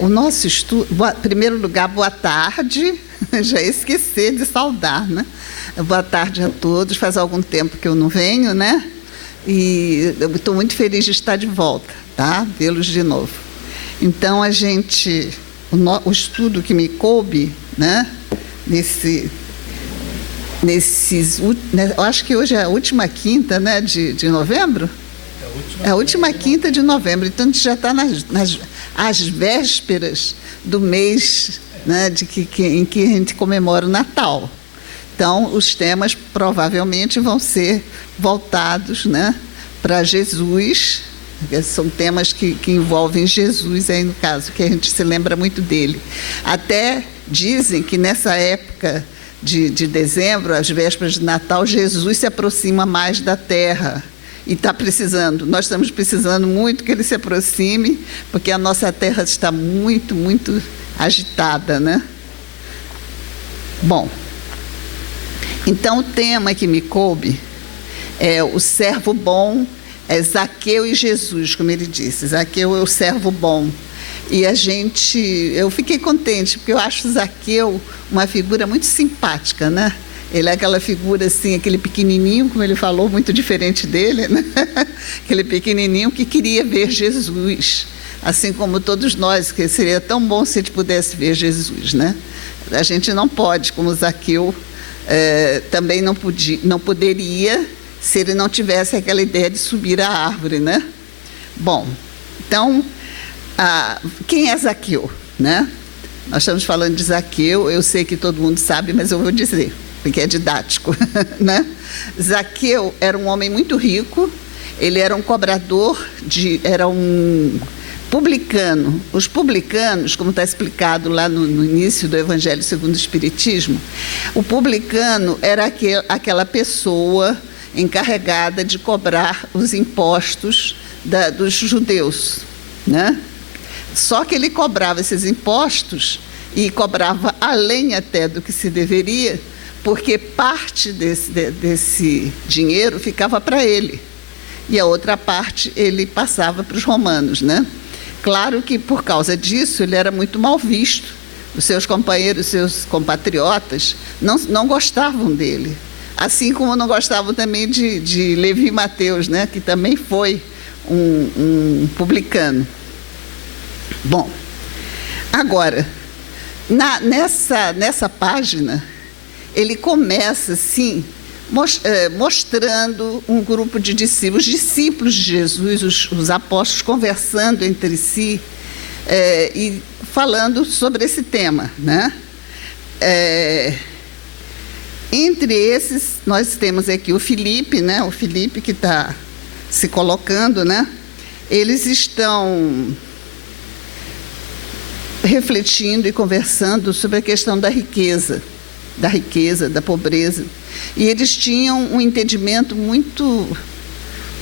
O nosso estudo... Em primeiro lugar, boa tarde. Já esqueci de saudar, né? Boa tarde a todos. Faz algum tempo que eu não venho, né? E eu estou muito feliz de estar de volta, tá? Vê-los de novo. Então, o estudo que me coube, né? Eu acho que hoje é a última quinta, né, de novembro? É a última quinta de novembro. Então, a gente já está às vésperas do mês, né, em que a gente comemora o Natal. Então, os temas provavelmente vão ser voltados, né, para Jesus. São temas que envolvem Jesus, aí no caso, que a gente se lembra muito dele. Até dizem que nessa época de dezembro, às vésperas de Natal, Jesus se aproxima mais da terra. E está precisando, nós estamos precisando muito que ele se aproxime, porque a nossa terra está muito, muito agitada, né? Bom, então o tema que me coube é o servo bom, é Zaqueu e Jesus, como ele disse. Zaqueu é o servo bom. E eu fiquei contente, porque eu acho Zaqueu uma figura muito simpática, né? Ele é aquela figura assim, aquele pequenininho, como ele falou, muito diferente dele, né? Aquele pequenininho que queria ver Jesus, assim como todos nós, que seria tão bom se a gente pudesse ver Jesus, né? A gente não pode, como Zaqueu também não poderia, se ele não tivesse aquela ideia de subir a árvore, né? Bom, então, quem é Zaqueu, né? Nós estamos falando de Zaqueu, eu sei que todo mundo sabe, mas eu vou dizer, porque é didático, né? Zaqueu era um homem muito rico, ele era um cobrador, era um publicano. Os publicanos, como está explicado lá no início do Evangelho segundo o Espiritismo, o publicano era aquela pessoa encarregada de cobrar os impostos dos judeus, né? Só que ele cobrava esses impostos e cobrava além até do que se deveria, porque parte desse dinheiro ficava para ele e a outra parte ele passava para os romanos, né? Claro que por causa disso ele era muito mal visto. Os seus companheiros, seus compatriotas não gostavam dele, assim como não gostavam também de Levi Mateus, né? Que também foi um publicano. Bom, agora, nessa página, ele começa, assim, mostrando um grupo de discípulos de Jesus, os apóstolos, conversando entre si e falando sobre esse tema, né? Entre esses, nós temos aqui o Filipe, né? O Filipe que está se colocando, né? Eles estão refletindo e conversando sobre a questão da riqueza, da pobreza. E eles tinham um entendimento muito,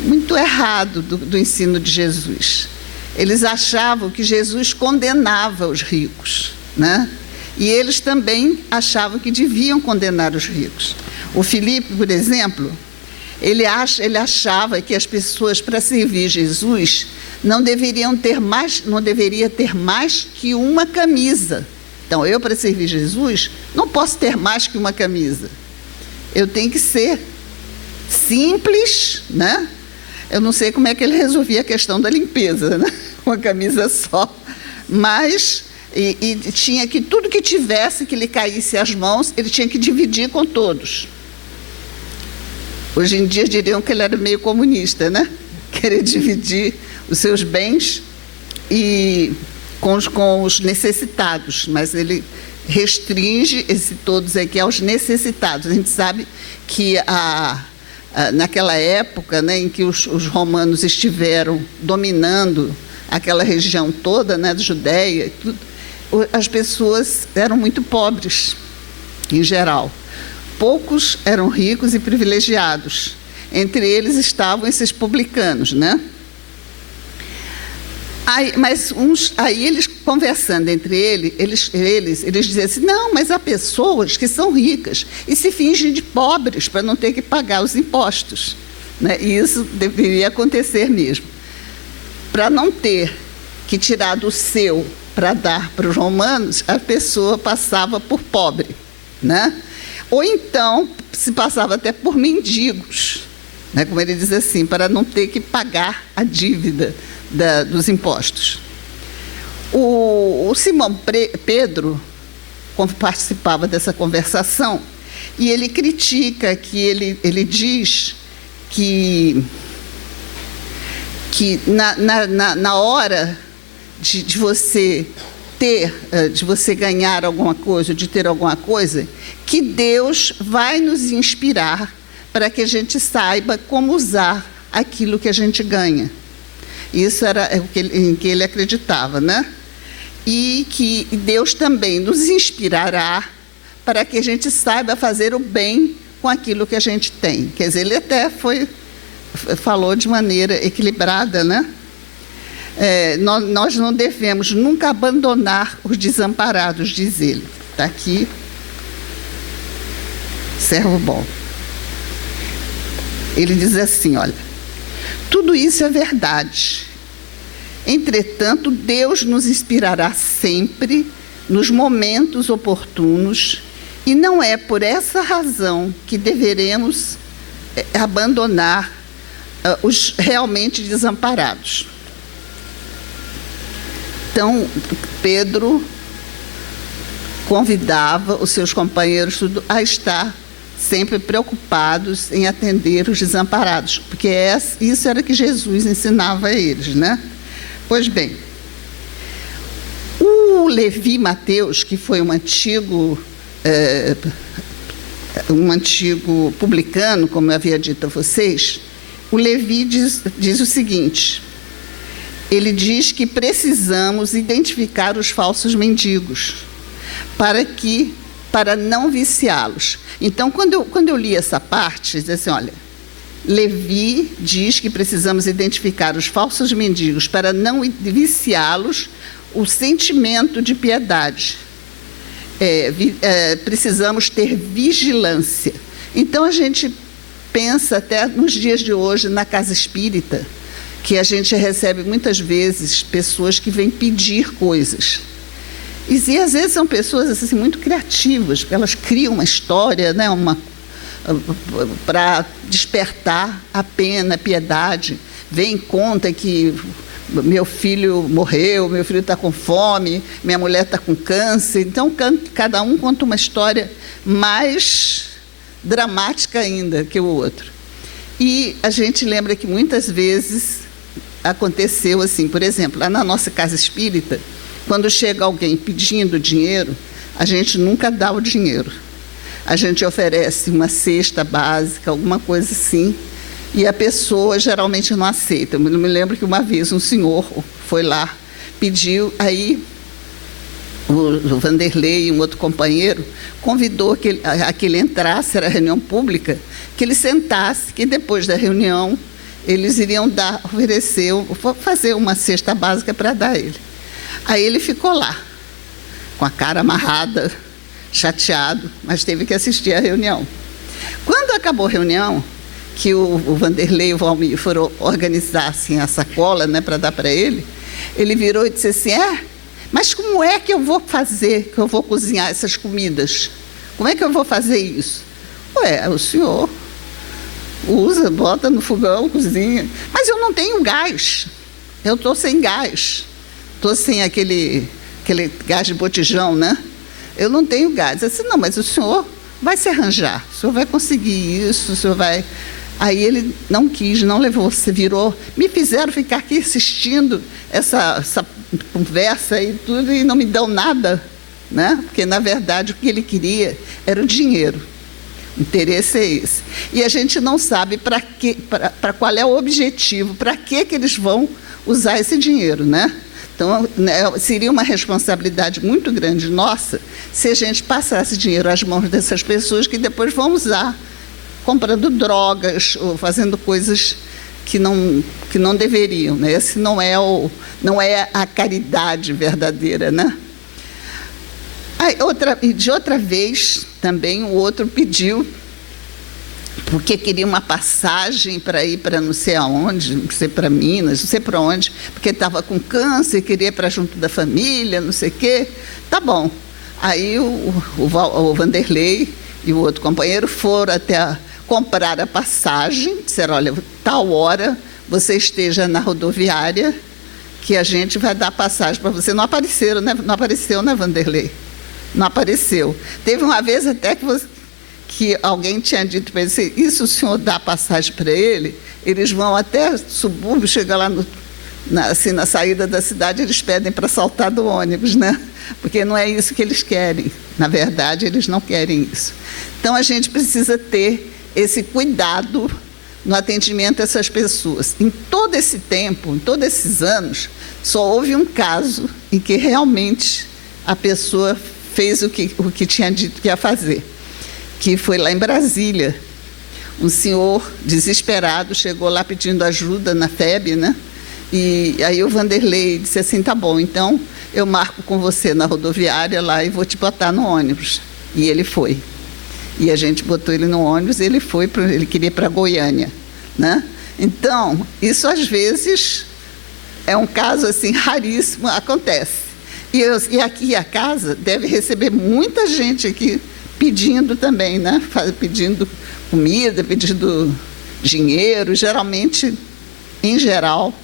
muito errado do ensino de Jesus. Eles achavam que Jesus condenava os ricos, né? E eles também achavam que deviam condenar os ricos. O Filipe, por exemplo, ele achava que as pessoas, para servir Jesus, não deveria ter mais que uma camisa. Então, eu, para servir Jesus, não posso ter mais que uma camisa. Eu tenho que ser simples, né? Eu não sei como é que ele resolvia a questão da limpeza, né? Uma camisa só. Mas, e tinha que tudo que tivesse, que lhe caísse às mãos, ele tinha que dividir com todos. Hoje em dia diriam que ele era meio comunista, né? Querer dividir os seus bens com os necessitados, mas ele restringe todos aqui aos necessitados. A gente sabe que naquela época, né, em que os romanos estiveram dominando aquela região toda, né, da Judéia, as pessoas eram muito pobres, em geral. Poucos eram ricos e privilegiados. Entre eles estavam esses publicanos, né? Aí eles conversando entre eles diziam assim, não, mas há pessoas que são ricas e se fingem de pobres para não ter que pagar os impostos, né? E isso deveria acontecer mesmo. Para não ter que tirar do seu para dar para os romanos, a pessoa passava por pobre, né? Ou então se passava até por mendigos, né? Como ele diz assim, para não ter que pagar a dívida dos impostos. O Simão Pedro participava dessa conversação e ele critica, que ele diz que na hora de você ter, de você ganhar alguma coisa, de ter alguma coisa, que Deus vai nos inspirar para que a gente saiba como usar aquilo que a gente ganha. Isso era em que ele acreditava, né? E que Deus também nos inspirará para que a gente saiba fazer o bem com aquilo que a gente tem. Quer dizer, ele até falou de maneira equilibrada, né? Nós não devemos nunca abandonar os desamparados, diz ele. Está aqui, servo bom. Ele diz assim, olha, tudo isso é verdade. Entretanto, Deus nos inspirará sempre nos momentos oportunos e não é por essa razão que deveremos abandonar os realmente desamparados. Então, Pedro convidava os seus companheiros a estar sempre preocupados em atender os desamparados, porque isso era que Jesus ensinava a eles, né? Pois bem, o Levi Mateus, que foi um antigo publicano, como eu havia dito a vocês, o Levi diz o seguinte, ele diz que precisamos identificar os falsos mendigos para não viciá-los. Então, quando eu li essa parte, diz assim, olha, Levi diz que precisamos identificar os falsos mendigos para não viciá-los o sentimento de piedade. Precisamos ter vigilância. Então, a gente pensa até nos dias de hoje na casa espírita, que a gente recebe muitas vezes pessoas que vêm pedir coisas. E às vezes são pessoas assim, muito criativas, porque elas criam uma história, né, para despertar a pena, a piedade. Vem, conta que meu filho morreu, meu filho está com fome, minha mulher está com câncer. Então, cada um conta uma história mais dramática ainda que o outro. E a gente lembra que muitas vezes aconteceu assim, por exemplo, lá na nossa casa espírita, quando chega alguém pedindo dinheiro, a gente nunca dá o dinheiro. A gente oferece uma cesta básica, alguma coisa assim, e a pessoa geralmente não aceita. Eu me lembro que uma vez um senhor foi lá, pediu, aí o Vanderlei e um outro companheiro convidou que ele entrasse, era reunião pública, que ele sentasse, que depois da reunião eles iriam fazer uma cesta básica para dar a ele. Aí ele ficou lá, com a cara amarrada, chateado, mas teve que assistir à reunião. Quando acabou a reunião, que o Vanderlei e o Valmir foram organizar assim, a sacola, né, para dar para ele, ele virou e disse assim, mas como é que eu vou fazer, que eu vou cozinhar essas comidas? Como é que eu vou fazer isso? O senhor usa, bota no fogão, cozinha. Mas eu não tenho gás, eu estou sem gás. Estou sem aquele gás de botijão, né? Eu não tenho gás. Eu disse, não, mas o senhor vai se arranjar, o senhor vai conseguir isso, o senhor vai... Aí ele não quis, não levou, se virou. Me fizeram ficar aqui assistindo essa conversa e tudo, e não me dão nada, né? Porque, na verdade, o que ele queria era o dinheiro. O interesse é esse. E a gente não sabe para qual é o objetivo, para que eles vão usar esse dinheiro, né? Então, seria uma responsabilidade muito grande nossa se a gente passasse dinheiro às mãos dessas pessoas que depois vão usar comprando drogas ou fazendo coisas que não deveriam, né? Esse não é a caridade verdadeira, né? De outra vez, também o outro pediu porque queria uma passagem para ir para não sei aonde, não sei, para Minas, não sei para onde, porque estava com câncer, queria ir para junto da família, não sei o quê. Tá bom. Aí o Vanderlei e o outro companheiro foram até comprar a passagem, disseram, olha, tal hora você esteja na rodoviária, que a gente vai dar passagem para você. Não apareceram, né? Não apareceu, né, Vanderlei? Não apareceu. Teve uma vez até que alguém tinha dito para ele, e se o senhor dá passagem para ele, eles vão até subúrbio, chega lá na saída da cidade, eles pedem para saltar do ônibus, né? Porque não é isso que eles querem. Na verdade, eles não querem isso. Então, a gente precisa ter esse cuidado no atendimento a essas pessoas. Em todo esse tempo, em todos esses anos, só houve um caso em que realmente a pessoa fez o que tinha dito que ia fazer, que foi lá em Brasília. Um senhor desesperado chegou lá pedindo ajuda na FEB, né? E aí o Vanderlei disse assim, tá bom, então eu marco com você na rodoviária lá e vou te botar no ônibus. E ele foi. E a gente botou ele no ônibus e ele foi, ele queria ir para Goiânia, né? Então, isso às vezes é um caso assim raríssimo, acontece. E aqui a casa deve receber muita gente aqui pedindo também, né? Pedindo comida, pedindo dinheiro. Geralmente, em geral,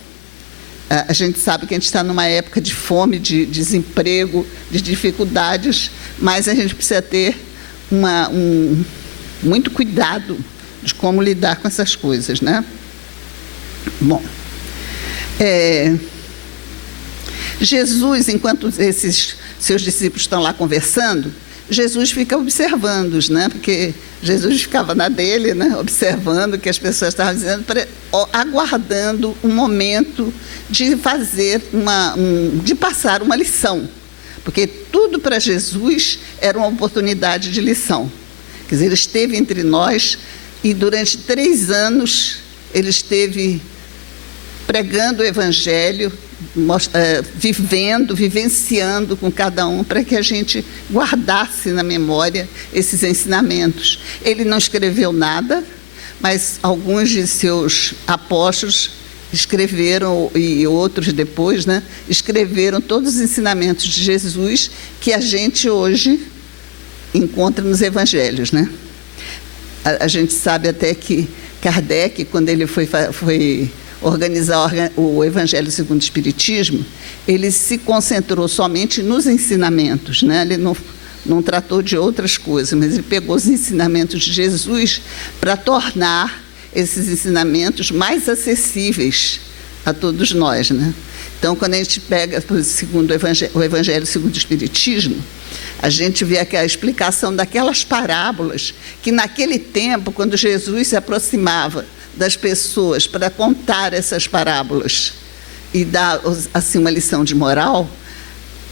a gente sabe que a gente está numa época de fome, de desemprego, de dificuldades, mas a gente precisa ter muito cuidado de como lidar com essas coisas, né? Bom, Jesus, enquanto esses seus discípulos estão lá conversando, Jesus fica observando-os, né? Porque Jesus ficava na dele, né? Observando o que as pessoas estavam dizendo, aguardando um momento de fazer de passar uma lição. Porque tudo para Jesus era uma oportunidade de lição. Quer dizer, ele esteve entre nós e durante 3 anos ele esteve pregando o Evangelho, vivenciando com cada um, para que a gente guardasse na memória esses ensinamentos. Ele não escreveu nada, mas alguns de seus apóstolos escreveram, e outros depois, né, escreveram todos os ensinamentos de Jesus que a gente hoje encontra nos evangelhos, né? A gente sabe até que Kardec, quando ele foi organizar o Evangelho segundo o Espiritismo, ele se concentrou somente nos ensinamentos, né? Ele não tratou de outras coisas, mas ele pegou os ensinamentos de Jesus para tornar esses ensinamentos mais acessíveis a todos nós, né? Então, quando a gente pega o Evangelho segundo o Espiritismo, a gente vê aqui a explicação daquelas parábolas que, naquele tempo, quando Jesus se aproximava das pessoas para contar essas parábolas e dar assim uma lição de moral,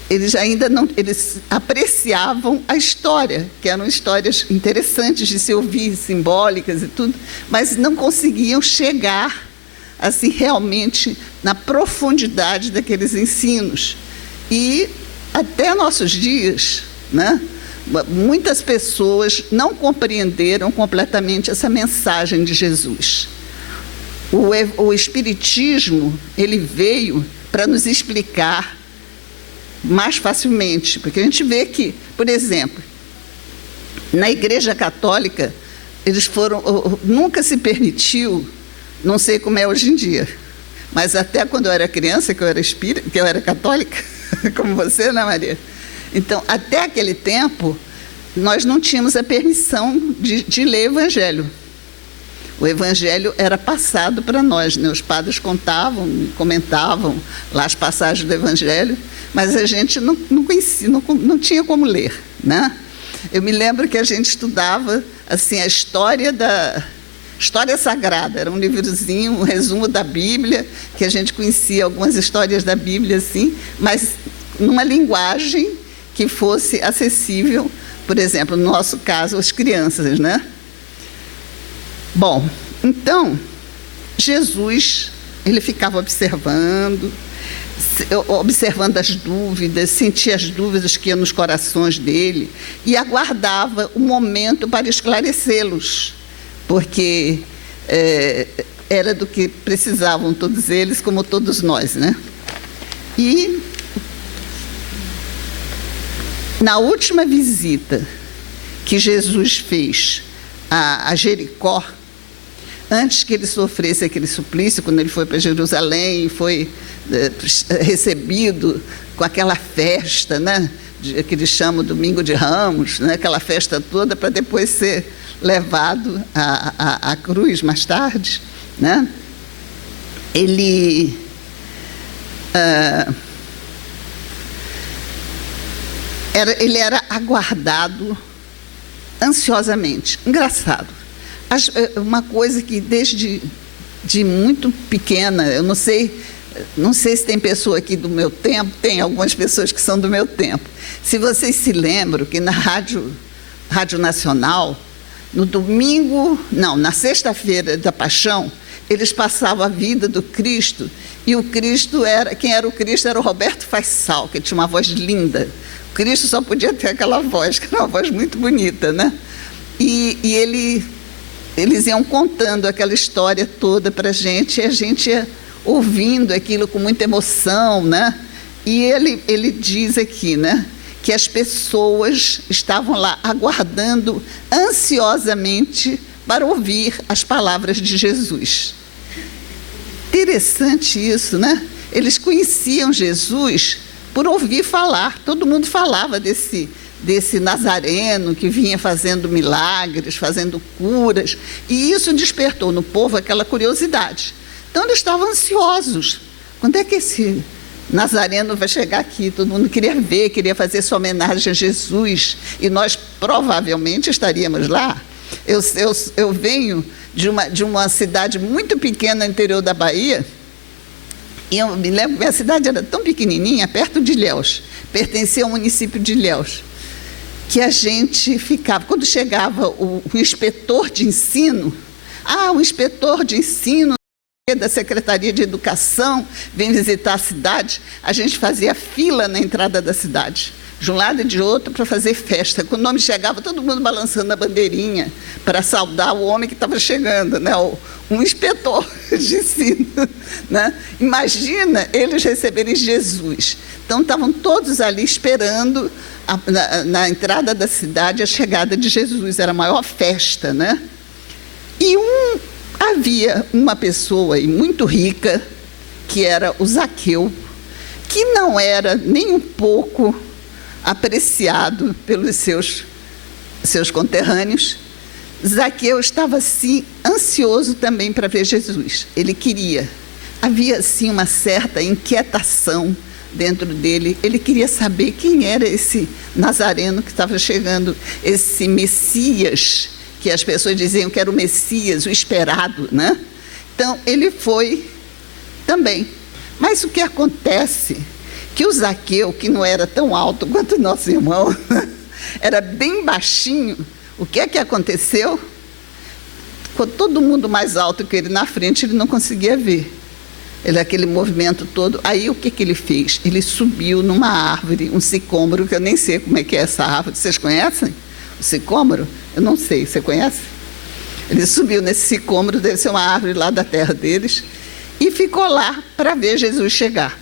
eles apreciavam a história, que eram histórias interessantes de se ouvir, simbólicas e tudo, mas não conseguiam chegar assim realmente na profundidade daqueles ensinos. E até nossos dias, né, muitas pessoas não compreenderam completamente essa mensagem de Jesus. O Espiritismo, ele veio para nos explicar mais facilmente, porque a gente vê que, por exemplo, na Igreja Católica, nunca se permitiu, não sei como é hoje em dia, mas até quando eu era criança, que eu era católica, como você, né, Maria? Então, até aquele tempo, nós não tínhamos a permissão de ler o Evangelho. O Evangelho era passado para nós, né? Os padres contavam, comentavam lá as passagens do Evangelho, mas a gente não conhecia, não tinha como ler, né? Eu me lembro que a gente estudava assim, a história sagrada, era um livrozinho, um resumo da Bíblia, que a gente conhecia algumas histórias da Bíblia, assim, mas numa linguagem que fosse acessível, por exemplo, no nosso caso, às crianças, né? Bom, então, Jesus, ele ficava observando as dúvidas, sentia as dúvidas que iam nos corações dele e aguardava o momento para esclarecê-los, porque era do que precisavam todos eles, como todos nós, né? E na última visita que Jesus fez a Jericó, antes que ele sofresse aquele suplício, quando ele foi para Jerusalém e foi recebido com aquela festa, né, que eles chamam Domingo de Ramos, né, aquela festa toda, para depois ser levado à cruz mais tarde, né? Ele era aguardado ansiosamente. Engraçado. Uma coisa que desde muito pequena, eu não sei se tem pessoa aqui do meu tempo, tem algumas pessoas que são do meu tempo. Se vocês se lembram que na Rádio Nacional, no domingo, não, na sexta-feira da Paixão, eles passavam a vida do Cristo, e o Cristo quem era o Cristo era o Roberto Faisal, que tinha uma voz linda. O Cristo só podia ter aquela voz, que era uma voz muito bonita, né? E eles iam contando aquela história toda para a gente, e a gente ia ouvindo aquilo com muita emoção, né? E ele diz aqui, né, que as pessoas estavam lá aguardando ansiosamente para ouvir as palavras de Jesus. Interessante isso, né? Eles conheciam Jesus por ouvir falar. Todo mundo falava desse Nazareno que vinha fazendo milagres, fazendo curas, e isso despertou no povo aquela curiosidade. Então eles estavam ansiosos. Quando é que esse Nazareno vai chegar aqui? Todo mundo queria ver, queria fazer sua homenagem a Jesus, e nós provavelmente estaríamos lá. Eu venho de uma cidade muito pequena no interior da Bahia, e eu me lembro que minha cidade era tão pequenininha, perto de Ilhéus, pertencia ao município de Ilhéus, que a gente ficava, quando chegava o inspetor de ensino, o inspetor de ensino da Secretaria de Educação vem visitar a cidade, a gente fazia fila na entrada da cidade, de um lado e de outro, para fazer festa. Quando o nome chegava, todo mundo balançando a bandeirinha para saudar o homem que estava chegando, né? Um inspetor de ensino, né? Imagina eles receberem Jesus. Então, estavam todos ali esperando na entrada da cidade a chegada de Jesus. Era a maior festa, né? E havia uma pessoa aí muito rica, que era o Zaqueu, que não era nem um pouco apreciado pelos seus conterrâneos. Zaqueu estava, assim, ansioso também para ver Jesus. Ele queria. Havia, assim, uma certa inquietação dentro dele. Ele queria saber quem era esse Nazareno que estava chegando, esse Messias, que as pessoas diziam que era o Messias, o esperado, né? Então, ele foi também. Mas o que acontece, que o Zaqueu, que não era tão alto quanto o nosso irmão, era bem baixinho, o que é que aconteceu? Com todo mundo mais alto que ele na frente, ele não conseguia ver. Aquele movimento todo. Aí, o que ele fez? Ele subiu numa árvore, um sicômoro, que eu nem sei como é que é essa árvore. Vocês conhecem o sicômoro? Eu não sei, você conhece? Ele subiu nesse sicômoro, deve ser uma árvore lá da terra deles, e ficou lá para ver Jesus chegar.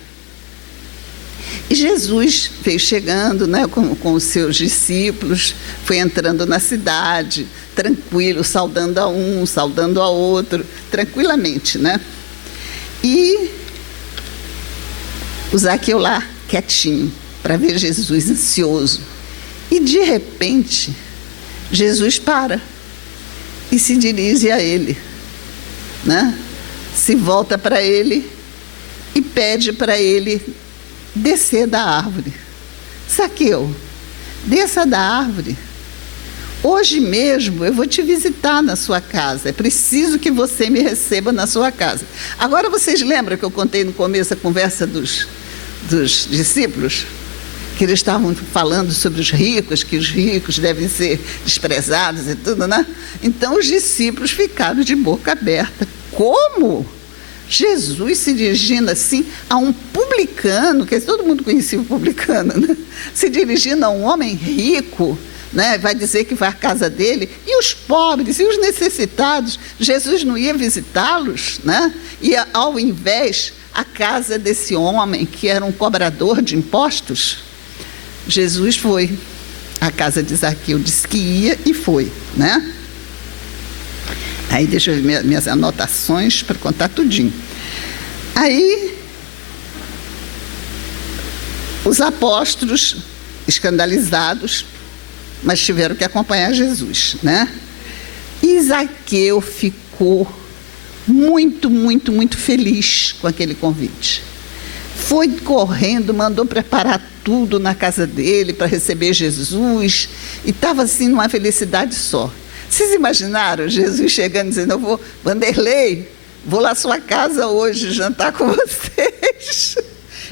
E Jesus veio chegando, né, com os seus discípulos, foi entrando na cidade, tranquilo, saudando a um, saudando a outro, tranquilamente, né? E o Zaqueu lá, quietinho, para ver Jesus, ansioso. E, de repente, Jesus para e se dirige a ele, né? Se volta para ele e pede para ele descer da árvore. Zaqueu, desça da árvore. Hoje mesmo eu vou te visitar na sua casa. É preciso que você me receba na sua casa. Agora, vocês lembram que eu contei no começo a conversa dos discípulos? Que eles estavam falando sobre os ricos, que os ricos devem ser desprezados e tudo, né? Então, os discípulos ficaram de boca aberta. Como? Jesus se dirigindo assim a um publicano, que todo mundo conhecia o publicano, né? Se dirigindo a um homem rico, né? Vai dizer que vai à casa dele, e os pobres, e os necessitados, Jesus não ia visitá-los, né? Ia, ao invés, à casa desse homem, que era um cobrador de impostos. Jesus foi à casa de Zaqueu, disse que ia e foi, né? Aí deixa eu ver minhas anotações para contar tudinho. Aí, os apóstolos, escandalizados, mas tiveram que acompanhar Jesus, né? E Zaqueu ficou muito, muito, muito feliz com aquele convite. Foi correndo, mandou preparar tudo na casa dele para receber Jesus, e estava assim numa felicidade só. Vocês imaginaram Jesus chegando dizendo: eu vou, Vanderlei, vou lá à sua casa hoje jantar com vocês.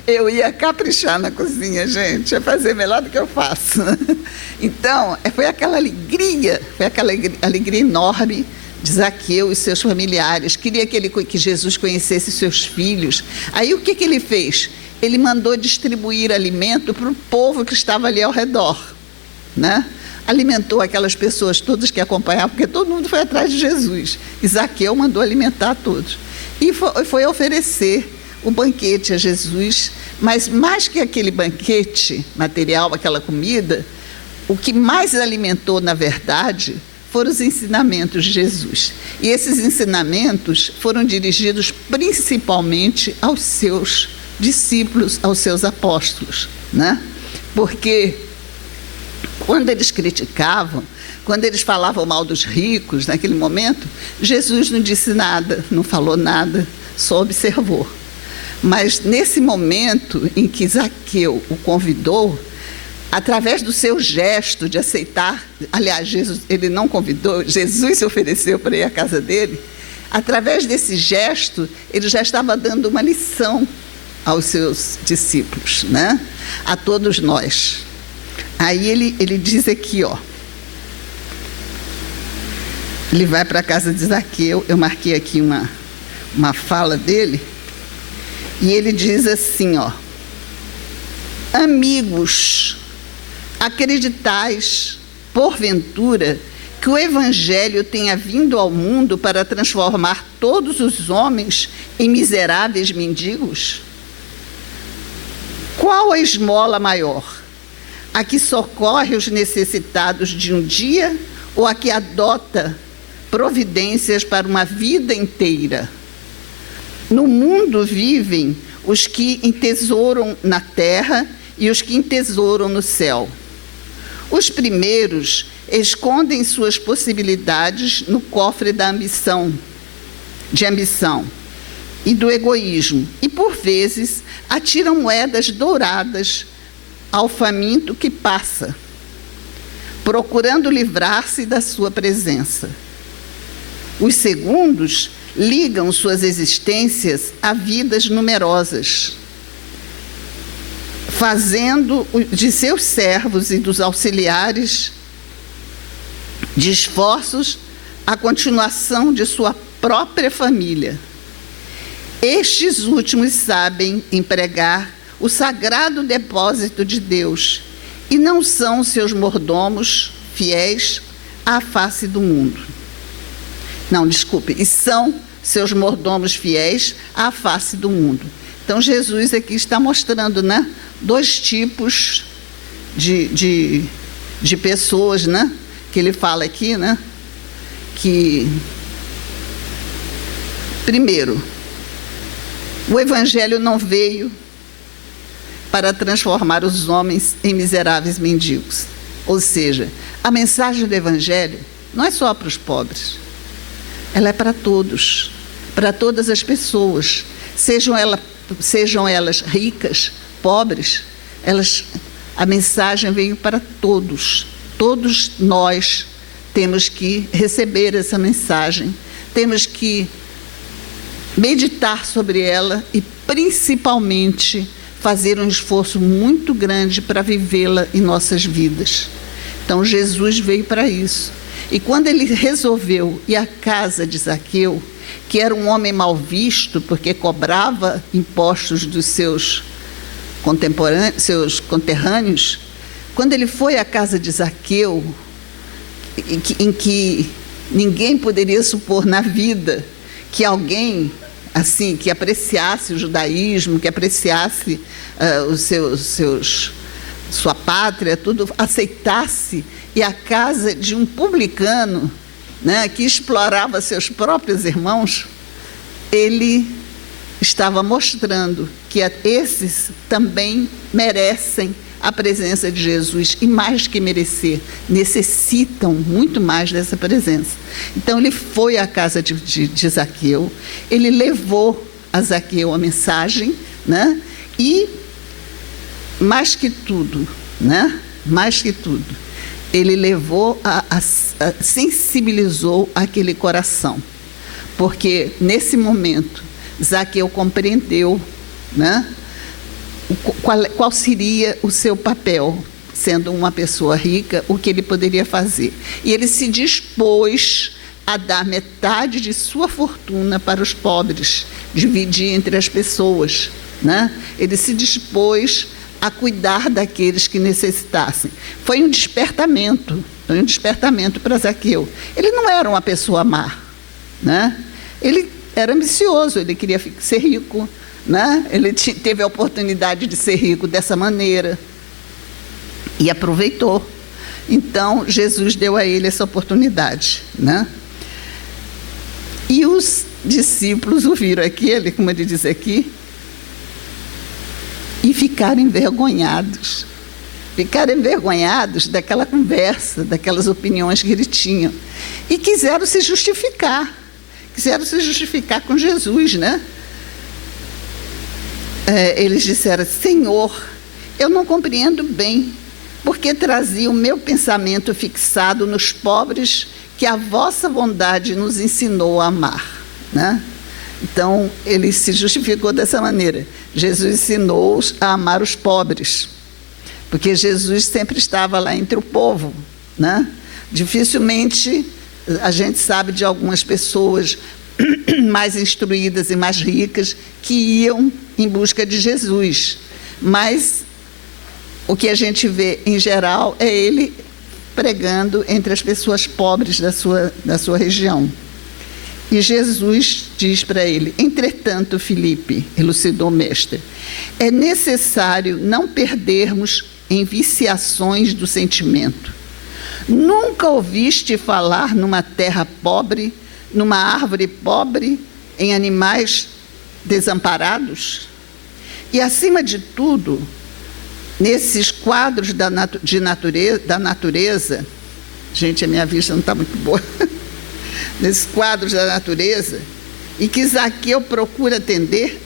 Eu ia caprichar na cozinha, gente, ia fazer melhor do que eu faço. Então, foi aquela alegria enorme de Zaqueu e seus familiares. Queria que Jesus conhecesse seus filhos. Aí o que ele fez? Ele mandou distribuir alimento para o povo que estava ali ao redor, né? Alimentou aquelas pessoas todas que acompanhavam, porque todo mundo foi atrás de Jesus. E Zaqueu mandou alimentar todos. E foi oferecer o banquete a Jesus, mas mais que aquele banquete material, aquela comida, o que mais alimentou, na verdade, foram os ensinamentos de Jesus. E esses ensinamentos foram dirigidos principalmente aos seus discípulos, aos seus apóstolos, né? Porque quando eles criticavam, quando eles falavam mal dos ricos, naquele momento, Jesus não disse nada, não falou nada, só observou. Mas nesse momento em que Zaqueu o convidou, através do seu gesto de aceitar, aliás, Jesus, ele não convidou, Jesus se ofereceu para ir à casa dele, através desse gesto, ele já estava dando uma lição aos seus discípulos, né? A todos nós. Aí ele diz aqui, ó, ele vai para a casa de Zaqueu, eu marquei aqui uma fala dele, e ele diz assim, ó: amigos, acreditais, porventura, que o Evangelho tenha vindo ao mundo para transformar todos os homens em miseráveis mendigos? Qual a esmola maior? A que socorre os necessitados de um dia ou a que adota providências para uma vida inteira? No mundo vivem os que entesouram na terra e os que entesouram no céu. Os primeiros escondem suas possibilidades no cofre da ambição e do egoísmo, e por vezes atiram moedas douradas ao faminto que passa, procurando livrar-se da sua presença. Os segundos ligam suas existências a vidas numerosas, fazendo de seus servos e dos auxiliares de esforços a continuação de sua própria família. Estes últimos sabem empregar o sagrado depósito de Deus e não são seus mordomos fiéis à face do mundo. Não, desculpe, e são seus mordomos fiéis à face do mundo. Então, Jesus aqui está mostrando, né, dois tipos de pessoas, né, que ele fala aqui, né, que, primeiro, o Evangelho não veio para transformar os homens em miseráveis mendigos. Ou seja, a mensagem do Evangelho não é só para os pobres, ela é para todos, para todas as pessoas, sejam elas ricas, pobres, a mensagem veio para todos. Todos nós temos que receber essa mensagem, temos que meditar sobre ela e, principalmente, fazer um esforço muito grande para vivê-la em nossas vidas. Então, Jesus veio para isso. E quando ele resolveu ir à casa de Zaqueu, que era um homem mal visto, porque cobrava impostos dos seus conterrâneos, quando ele foi à casa de Zaqueu, em que ninguém poderia supor na vida que alguém assim, que apreciasse o judaísmo, que apreciasse sua pátria, tudo, aceitasse ir à casa de um publicano, né, que explorava seus próprios irmãos, ele estava mostrando que esses também merecem a presença de Jesus, e mais que merecer, necessitam muito mais dessa presença. Então ele foi à casa de Zaqueu, ele levou a Zaqueu a mensagem, né? E mais que tudo, né? Mais que tudo, ele levou, sensibilizou aquele coração, porque nesse momento Zaqueu compreendeu, né, qual seria o seu papel, sendo uma pessoa rica, o que ele poderia fazer. E ele se dispôs a dar metade de sua fortuna para os pobres, dividir entre as pessoas, né? Ele se dispôs a cuidar daqueles que necessitassem. Foi um despertamento para Zaqueu. Ele não era uma pessoa má, né? Ele era ambicioso, ele queria ser rico, né? Ele teve a oportunidade de ser rico dessa maneira e aproveitou. Então, Jesus deu a ele essa oportunidade, né? E os discípulos ouviram aquele, como ele diz aqui, e ficaram envergonhados. Ficaram envergonhados daquela conversa, daquelas opiniões que ele tinha. E quiseram se justificar com Jesus, né? Eles disseram: Senhor, eu não compreendo bem, porque trazia o meu pensamento fixado nos pobres, que a vossa bondade nos ensinou a amar, né? Então, ele se justificou dessa maneira. Jesus ensinou-os a amar os pobres, porque Jesus sempre estava lá entre o povo, né? Dificilmente a gente sabe de algumas pessoas mais instruídas e mais ricas que iam em busca de Jesus, mas o que a gente vê em geral é ele pregando entre as pessoas pobres da sua região. E Jesus diz para ele: entretanto, Filipe, elucidou o mestre, é necessário não perdermos em viciações do sentimento. Nunca ouviste falar numa terra pobre, numa árvore pobre, em animais desamparados? E, acima de tudo, nesses quadros da natureza, gente, a minha vista não está muito boa, nesses quadros da natureza, e que Zaqueu procura atender,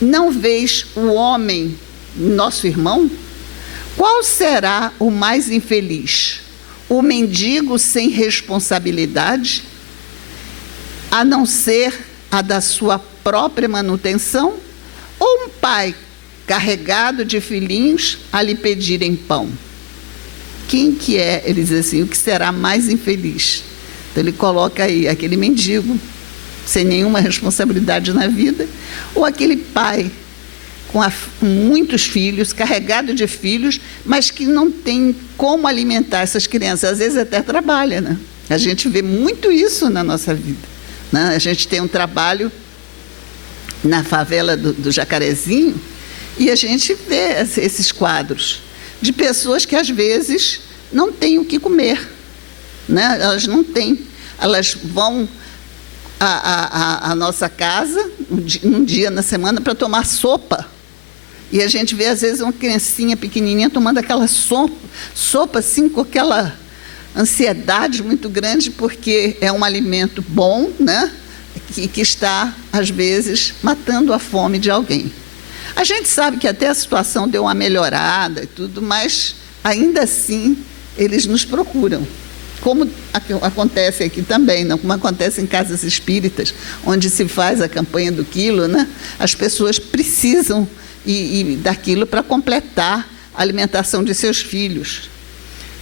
não vês o homem, nosso irmão? Qual será o mais infeliz? O mendigo sem responsabilidade, a não ser a da sua própria manutenção, ou um pai carregado de filhinhos a lhe pedirem pão? Quem que é, ele diz assim, o que será mais infeliz? Então ele coloca aí aquele mendigo sem nenhuma responsabilidade na vida, ou aquele pai com muitos filhos, carregado de filhos, mas que não tem como alimentar essas crianças. Às vezes até trabalha, né? A gente vê muito isso na nossa vida, né? A gente tem um trabalho na favela do Jacarezinho e a gente vê esses quadros de pessoas que às vezes não têm o que comer, né? Elas não têm, elas vão à nossa casa um dia na semana para tomar sopa. E a gente vê, às vezes, uma criancinha pequenininha tomando aquela sopa assim, com aquela ansiedade muito grande, porque é um alimento bom, né? Que está, às vezes, matando a fome de alguém. A gente sabe que até a situação deu uma melhorada e tudo, mas, ainda assim, eles nos procuram. Como acontece aqui também, não? Como acontece em casas espíritas, onde se faz a campanha do quilo, né? As pessoas precisam e daquilo para completar a alimentação de seus filhos.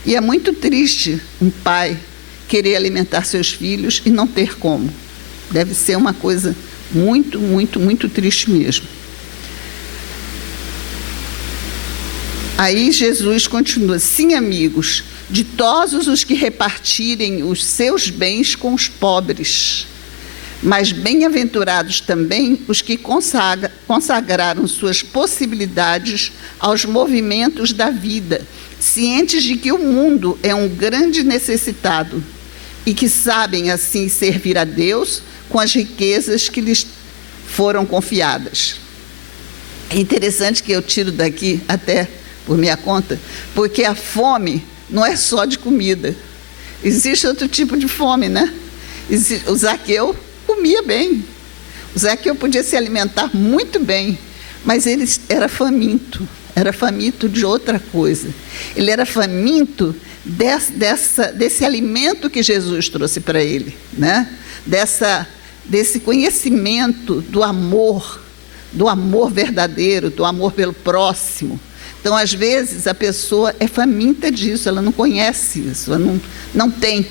E é muito triste um pai querer alimentar seus filhos e não ter como. Deve ser uma coisa muito, muito, muito triste mesmo. Aí Jesus continua: sim, amigos, ditosos os que repartirem os seus bens com os pobres, mas bem-aventurados também os que consagraram suas possibilidades aos movimentos da vida, cientes de que o mundo é um grande necessitado e que sabem assim servir a Deus com as riquezas que lhes foram confiadas. É interessante que eu tiro daqui, até por minha conta, porque a fome não é só de comida. Existe outro tipo de fome, né? O Zaqueu comia bem. O Zaqueu podia se alimentar muito bem, mas ele era faminto de outra coisa. Ele era faminto desse alimento que Jesus trouxe para ele, né? Desse conhecimento do amor verdadeiro, do amor pelo próximo. Então, às vezes, a pessoa é faminta disso, ela não conhece isso, ela não tem,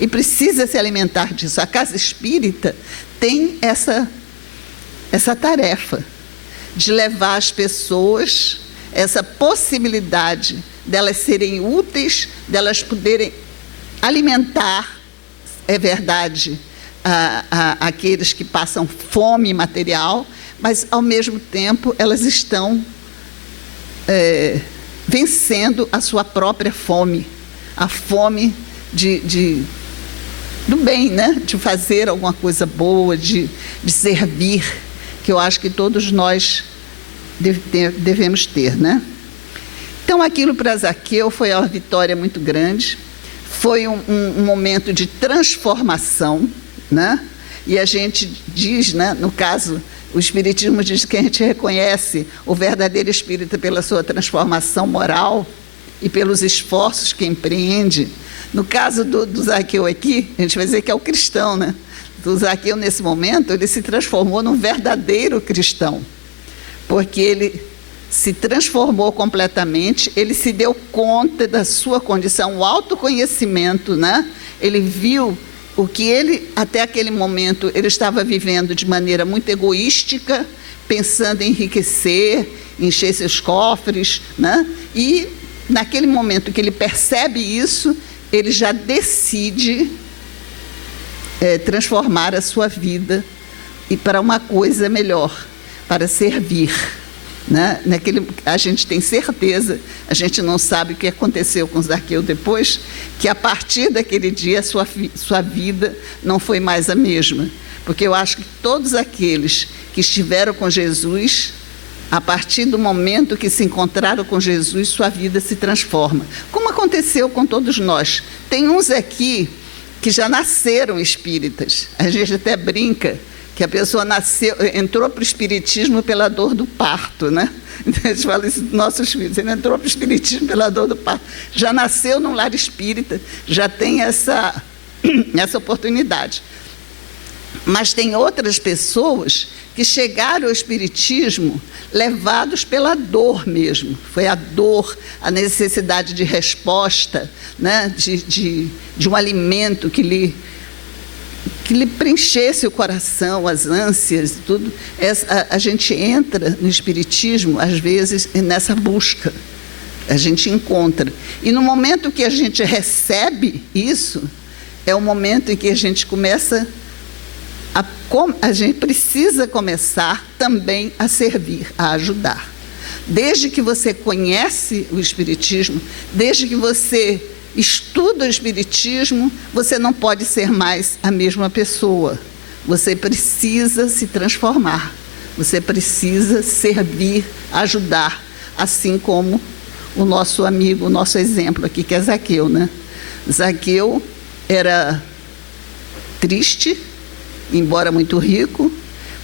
e precisa se alimentar disso. A casa espírita tem essa tarefa de levar as pessoas essa possibilidade delas serem úteis, delas poderem alimentar, é verdade, aqueles que passam fome material, mas, ao mesmo tempo, elas estão vencendo a sua própria fome, a fome do bem, né? De fazer alguma coisa boa, de servir, que eu acho que todos nós devemos ter, né? Então, aquilo para Zaqueu foi uma vitória muito grande, foi um momento de transformação, né? E a gente diz, né, no caso, o Espiritismo diz que a gente reconhece o verdadeiro espírita pela sua transformação moral e pelos esforços que empreende. No caso do Zaqueu aqui, a gente vai dizer que é o cristão, né? O Zaqueu, nesse momento, ele se transformou num verdadeiro cristão, porque ele se transformou completamente, ele se deu conta da sua condição, o autoconhecimento, né? Ele viu o que ele, até aquele momento, ele estava vivendo de maneira muito egoística, pensando em enriquecer, encher seus cofres, né? E, naquele momento que ele percebe isso, ele já decide transformar a sua vida e para uma coisa melhor, para servir, né? A gente tem certeza, a gente não sabe o que aconteceu com Zaqueu depois, que a partir daquele dia a sua vida não foi mais a mesma, porque eu acho que todos aqueles que estiveram com Jesus, a partir do momento que se encontraram com Jesus, sua vida se transforma, como aconteceu com todos nós. Tem uns aqui que já nasceram espíritas, a gente até brinca que a pessoa entrou para o espiritismo pela dor do parto, né? Então, a gente fala isso dos nossos filhos, ele entrou para o espiritismo pela dor do parto, já nasceu num lar espírita, já tem essa oportunidade. Mas tem outras pessoas que chegaram ao espiritismo levados pela dor mesmo, foi a dor, a necessidade de resposta, né? de um alimento que lhe preenchesse o coração, as ânsias e tudo. A gente entra no espiritismo, às vezes, nessa busca. A gente encontra. E no momento que a gente recebe isso, é o momento em que a gente começa a gente precisa começar também a servir, a ajudar. Desde que você conhece o espiritismo, desde que você estuda o espiritismo, você não pode ser mais a mesma pessoa. Você precisa se transformar. Você precisa servir, ajudar, assim como o nosso amigo, o nosso exemplo aqui, que é Zaqueu, né? Zaqueu era triste, embora muito rico,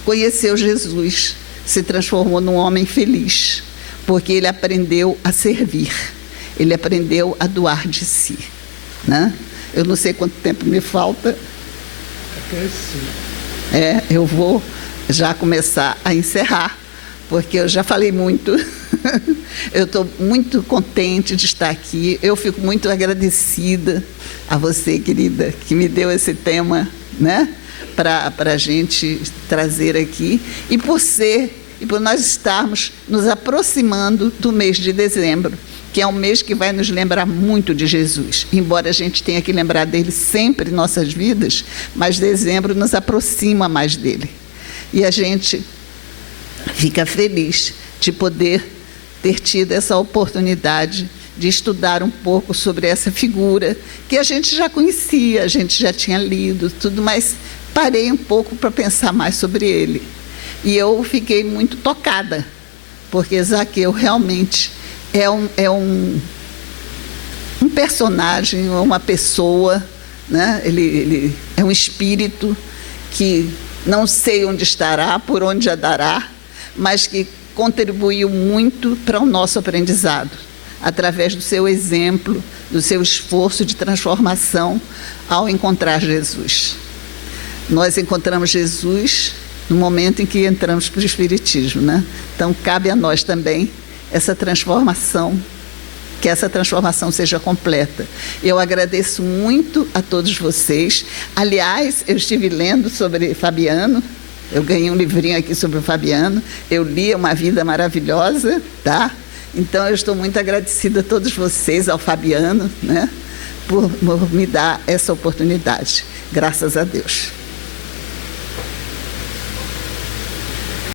conheceu Jesus, se transformou num homem feliz, porque ele aprendeu a servir. Ele aprendeu a doar de si, né? Eu não sei quanto tempo me falta. Eu vou já começar a encerrar, porque eu já falei muito. Eu estou muito contente de estar aqui. Eu fico muito agradecida a você, querida, que me deu esse tema, né? Para a gente trazer aqui. E por ser e por nós estarmos nos aproximando do mês de dezembro, que é um mês que vai nos lembrar muito de Jesus. Embora a gente tenha que lembrar dele sempre em nossas vidas, mas dezembro nos aproxima mais dele. E a gente fica feliz de poder ter tido essa oportunidade de estudar um pouco sobre essa figura, que a gente já conhecia, a gente já tinha lido, tudo, mas parei um pouco para pensar mais sobre ele. E eu fiquei muito tocada, porque Zaqueu realmente é um personagem, uma pessoa, né? Ele é um espírito que não sei onde estará, por onde andará, mas que contribuiu muito para o nosso aprendizado, através do seu exemplo, do seu esforço de transformação ao encontrar Jesus. Nós encontramos Jesus no momento em que entramos para o Espiritismo, né? Então, cabe a nós também essa transformação, que essa transformação seja completa. Eu agradeço muito a todos vocês. Aliás, eu estive lendo sobre Fabiano, eu ganhei um livrinho aqui sobre o Fabiano, eu li Uma Vida Maravilhosa, tá? Então, eu estou muito agradecida a todos vocês, ao Fabiano, né, por me dar essa oportunidade. Graças a Deus.